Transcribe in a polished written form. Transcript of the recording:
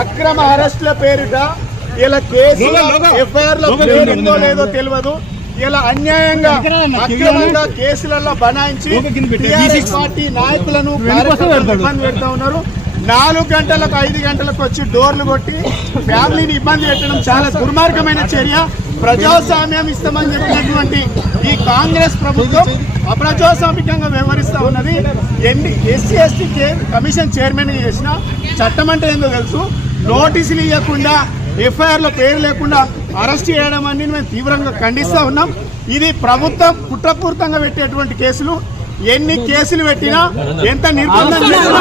అక్రమ అరెస్టుల పేరిట ఇలా కేసు ఎఫ్ఐఆర్ లో పేరుందో లేదో తెలియదు. ఇలా అన్యాయంగా అక్రమంగా కేసులలో బనాయించి టీఆర్ఎస్ పార్టీ నాయకులను ఇబ్బంది పెడతా ఉన్నారు. 4 గంటలకు 5 గంటలకు వచ్చి డోర్లు కొట్టి ఫ్యామిలీని ఇబ్బంది పెట్టడం చాలా దుర్మార్గమైన చర్య. ప్రజాస్వామ్యం ఇస్తామని చెప్పినటువంటి ఈ కాంగ్రెస్ ప్రభుత్వం అప్రజాస్వామికంగా వ్యవహరిస్తా ఉన్నది. ఎస్సీ ఎస్టీ కమిషన్ చైర్మన్ చేసిన చట్టం అంటే ఏందో తెలుసు. నోటీసులు ఇవ్వకుండా ఎఫ్ఐఆర్ లో పేరు లేకుండా అరెస్ట్ చేయడం అని మేము తీవ్రంగా ఖండిస్తా ఉన్నాం. ఇది ప్రభుత్వం కుట్రపూరితంగా పెట్టేటువంటి కేసులు. ఎన్ని కేసులు పెట్టినా ఎంత నిర్బంధం చేసినా